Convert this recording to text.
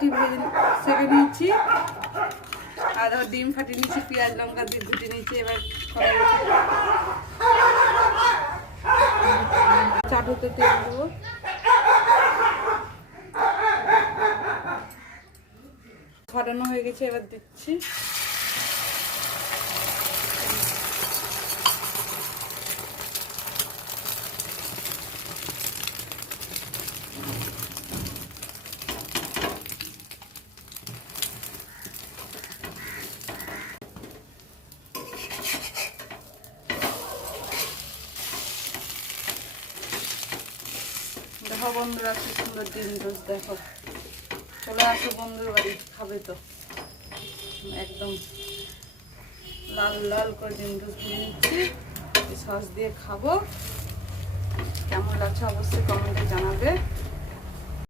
রুটি সেঁকে নিয়েছি, আর ধর ডিম ফাটিয়ে নিয়েছি, পেঁয়াজ লঙ্কা দিয়ে ঘুটে নিয়েছি। এবার চাটুতে তেল দেবো। ফাটানো হয়ে গেছে, এবার দিচ্ছি। দেখো বন্ধুরা কি সুন্দর ডিম টোস্ট, দেখো চলে আসো বন্ধুর বাড়ি, খাবে তো। একদম লাল লাল করে ডিম টোস্ট দিয়ে নিচ্ছি, সস দিয়ে খাবো। কেমন লাগছে অবশ্যই কমেন্টে জানাবে।